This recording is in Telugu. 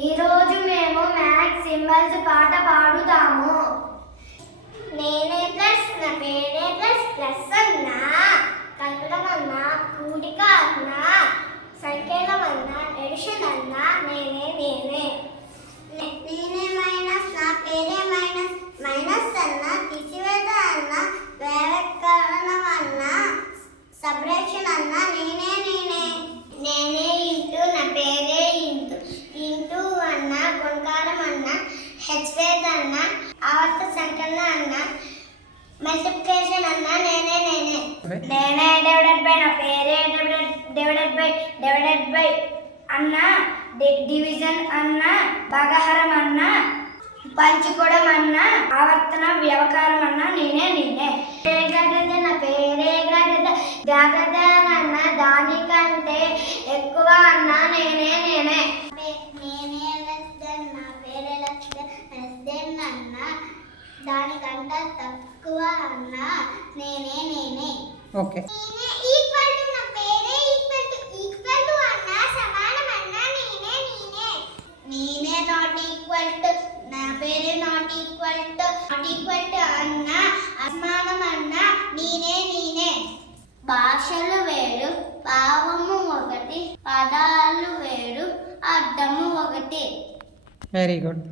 ఈరోజు మేము మ్యాథ్స్ సింబల్స్ పాట పాడుతాము. నేనే ప్లస్ నా పేరే ప్లస్ ప్లస్ అన్నా కలపడం అన్నా కూడిక అన్నా సంఖ్యలం అన్నా ఎడిషన్ అన్నా నేనే నేనే నేనే మైనస్ నా పేరే మైనస్ మైనస్ అన్నా తీసివేత అన్నా వ్యవకరణం అన్నా సబ్ట్రాక్షన్ అన్నా నేనే నేనే నేనే ఇంటూ నా పేరే ఇంటూ ఇంటూ అన్నా గుణకారం అన్నా హెచ్వేత అన్నా ఆవర్త సంకలనం అన్నా మల్టిప్లికేషన్ అన్నా నేనే నేనే నేనే డివైడెడ్ బై నా పేరే డివైడెడ్ బై అన్నా డివిజన్ అన్నా భాగహారం అన్నా పంచుకోవడం అన్నా ఆవర్తన వ్యవకారం అన్నా నేనే నేనే నా పేరే జాగ్రత్త అన్నా దానికంటే ఎక్కువ అన్నా నేనే నేనే నేనే నా పేరే అన్నా దానికంటే తక్కువ అన్నా నేనే నేనే ఓకే ఈక్వల్ టు నా పేరే ఈక్వల్ టు అన్నా సమానం అన్నా నేనే నేనే నేనే నాట్ ఈక్వల్ టు నా పేరే నాట్ ఈక్వల్ టు అన్నా అసమానం అన్నా నేనే నేనే భాషలు వేరు భావము ఒకటి పదాలు వేరు అర్థము ఒకటి వెరీ గుడ్.